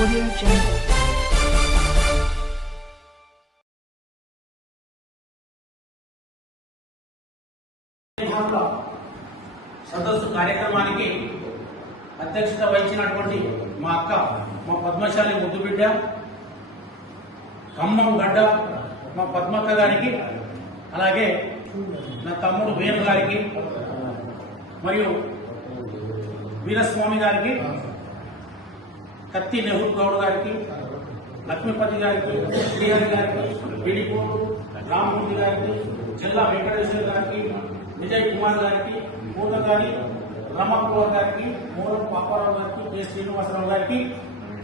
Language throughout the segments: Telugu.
Audio Jungle. సదస్సు కార్యక్రమానికి అధ్యక్షత వహించినటువంటి మా అక్క మా పద్మశాలి ముద్దుబిడ్డ ఖమ్మం గడ్డ మా పద్మక్క గారికి, అలాగే నా తమ్ముడు వేణు గారికి, మరియు వీరస్వామి గారికి, కత్తి నెహ్రూ గౌడ్ గారికి, లక్ష్మీపతి గారికి, శ్రీహరి గారికి, బిడిపోడు రామ్మూర్తి గారికి, జిల్లా వెంకటేశ్వర గారికి, విజయ్ కుమార్ గారికి, పూర్ణగారి రమకుమార్ గారికి, మూలం పాపారావు గారికి, కె శ్రీనివాసరావు గారికి,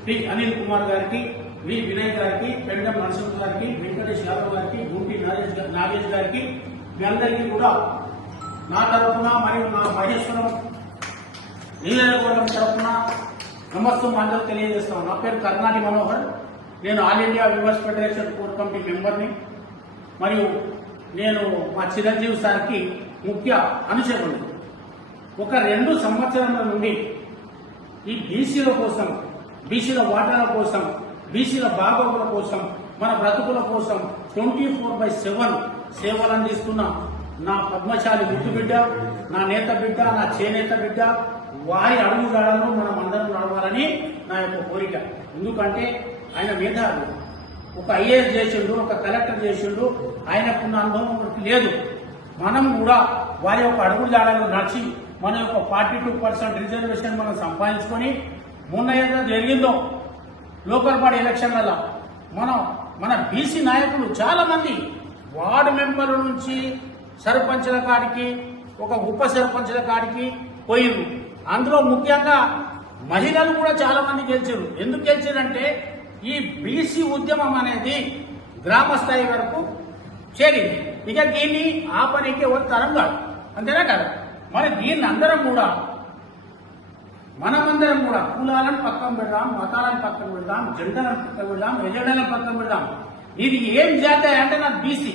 టి అనిల్ కుమార్ గారికి, వి వినయ్ గారికి, పెండం నరసింహ గారికి, వెంకటేష్ యాదవ్ గారికి, గుంటి నాగేష్ గారికి, మీ అందరికీ కూడా నా తరఫున మరియు నా మహేశ్వరం నియోజకవర్గం తరఫున నమస్తే అందరూ తెలియజేస్తాను. నా పేరు కర్ణాటి మనోహర్. నేను all India viewers federation core committee మెంబర్ని, మరియు నేను మా చిరంజీవి సార్కి ముఖ్య అనుచరుడు. ఒక 2 సంవత్సరాల నుండి ఈ బీసీల కోసం, బీసీల వాటాల కోసం, బీసీల బాగోగుల కోసం, మన బ్రతుకుల కోసం 24/7 సేవలు అందిస్తున్న నా పద్మశాలి ముద్దు బిడ్డ, నా నేత బిడ్డ, నా చేనేత బిడ్డ, వారి అడుగుజాడలో మనం అందరం నడవాలని నా యొక్క కోరిక. ఎందుకంటే ఆయన మేధావి, ఒక ఐఏఎస్ చేసిండు, ఒక కలెక్టర్ చేసిండు, ఆయనకున్న అనుభవం లేదు. మనం కూడా వారి యొక్క అడుగుజాడలో నడిచి మన యొక్క 42% రిజర్వేషన్ మనం సంపాదించుకొని, మొన్న ఏదో జరిగిందో లోకల్ బాడీ ఎలక్షన్లలో మన బీసీ నాయకులు చాలా మంది వార్డు మెంబర్ల నుంచి సర్పంచ్ల కాడికి, ఒక ఉప సర్పంచ్ల కాడికి పోయింది. అందులో ముఖ్యంగా మహిళలు కూడా చాలా మంది గెలిచారు. ఎందుకు గెలిచారంటే ఈ బీసీ ఉద్యమం అనేది గ్రామ స్థాయి వరకు చేరింది. ఇక దీన్ని ఆపనికి ఎవరు తరం కాదు, అంతేనా కదా? మరి దీన్ని అందరం కూడా మనమందరం కూడా కులాలను పక్కన పెడదాం, మతాలను పక్కన పెడదాం, జెండలను పక్కన పెడదాం, ఎజెండాలను పక్కన పెడదాం. ఇది ఏం జాతి అంటే నాకు బీసీ.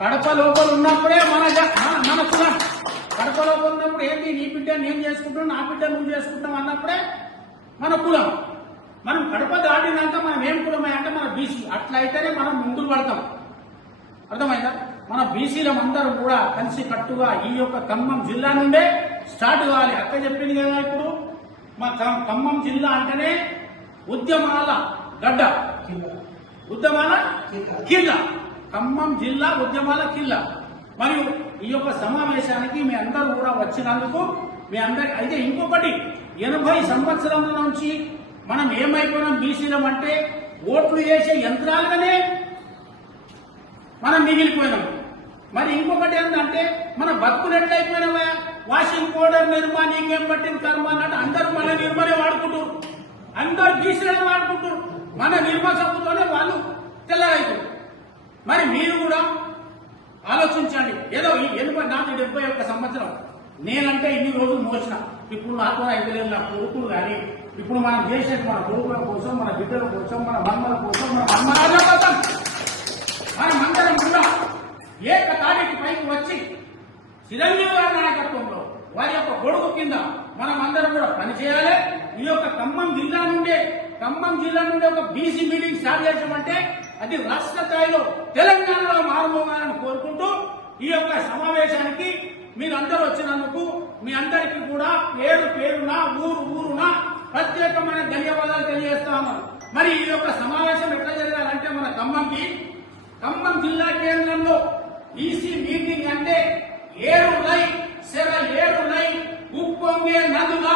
కడప లోపల ఉన్నప్పుడే మన కులం. కడప లోపల ఉన్నప్పుడు ఏంటి, నీ బిడ్డ నేను చేసుకుంటాను, నా బిడ్డ నువ్వు చేసుకుంటాం అన్నప్పుడే మన కులం. మనం కడప దాటినాక మనం ఏం కులమై అంటే మన బీసీ. అట్లా అయితేనే మనం ముందుకు పడతాం. అర్థమైందా? మన బీసీలం అందరం కూడా కలిసి కట్టుగా ఈ యొక్క ఖమ్మం జిల్లా నుండే స్టార్ట్ కావాలి. అక్క చెప్పింది కదా, ఇప్పుడు మా ఖమ్మం జిల్లా అంటేనే ఉద్యమాల గడ్డ, ఉద్యమాల కిల్ల. ఖమ్మం జిల్లా ఉద్యమాల కిల్ల. మరియు ఈ యొక్క సమావేశానికి మీ అందరూ కూడా వచ్చినందుకు మీ అందరి. అయితే ఇంకొకటి, 80 సంవత్సరాల నుంచి మనం ఏమైపోయినాం బీసీలం అంటే ఓట్లు వేసే యంత్రాలుగానే మనం మిగిలిపోయినాం. మరి ఇంకొకటి ఏంటంటే మన బతుకులు ఎట్లయిపోయినావా, వాషింగ్ పౌడర్ నిర్మా నీకేం పట్టిన కర్మ అన్నట్టు అందరూ మన నిర్మనే వాడుకుంటారు, అందరు బీసీలను వాడుకుంటారు. మన నిర్మా సబ్బుతోనే వాళ్ళు తెల్లరైతారు. మరి మీరు కూడా ఆలోచించండి. ఏదో ఈ 71 సంవత్సరం నేనంటే ఇన్ని రోజులు మోసిన, ఇప్పుడు నాకు 5 ఏళ్ళ కొడుకులు కానీ, ఇప్పుడు మనం చేసేది మన కొడుకుల కోసం, మన బిడ్డల కోసం, మన మన్మల కోసం, మన మన్మరాజుల కోసం మనమందరం కూడా ఏకతాటికి పైకి వచ్చి చిరంజీవి గారి నాయకత్వంలో వారి యొక్క గొడుగు కింద మనం అందరం కూడా పనిచేయాలి. ఈ యొక్క ఖమ్మం జిల్లా నుండే ఒక బీసీ మీటింగ్ స్టార్ట్ చేసామంటే అది రాష్ట్ర స్థాయిలో తెలంగాణలో మారుమోగాలని కోరుకుంటూ ఈ యొక్క సమావేశానికి మీరందరూ వచ్చినందుకు మీ అందరికీ కూడా పేరు పేరున ఊరున ప్రత్యేకమైన ధన్యవాదాలు తెలియజేస్తాము. మరి ఈ యొక్క సమావేశం ఎట్లా జరగాలంటే మన ఖమ్మం జిల్లా కేంద్రంలో ఈసీ మీటింగ్ అంటే ఏరులై ఉప్పొంగే నదుల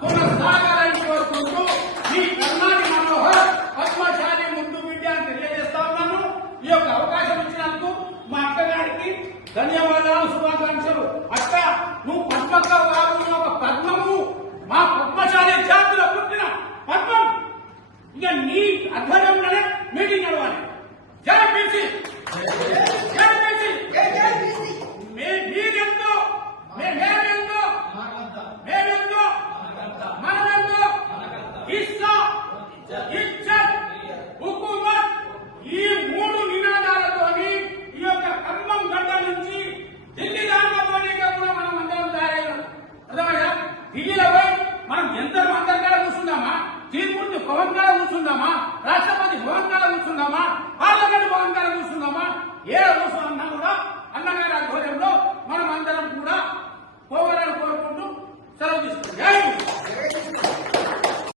కొనసాగాలని కోరుకుంటూ ఈ కర్ణాటి మనోహర్ పద్మశాలి ముద్దు బిడ్డ అని తెలియజేస్తా ఉన్నాను. ఈ యొక్క అవకాశం ఇచ్చినందుకు మా అక్కగారికి ధన్యవాదాలు, శుభాకాంక్షలు. అక్క, నువ్వు పద్మక్క గారు ఒక పద్మము, మా పద్మశాలి జాతిలో పుట్టిన పద్మం. ఇక నీ ఆధ్వర్యంలోనే మీటింగ్ నడవాలి. జై బీసీ, జై బీసీ. మీరెంతో మేమెంతో మనమెంతో ఇస్సా ఇజ్జత్ హుకుమత్, ఈ 3 నినాదాలతోని ఈ యొక్క ఖమ్మం గడ్డ నుంచి ఢిల్లీ దాకా కూడా మనం అందరం తయారయ్యాం. అర్థమయ్యా? ఢిల్లీలో పోయి మనం ఎంత అందరికీ కూర్చున్నామా, తీర్పుని భవన్ కాడ కూర్చుందామా, రాష్ట్రపతి భవన్ కాడ కూర్చుందామా, పార్లమెంట్ భవన్ కాడ కూర్చుందామా, ఏ అవసరం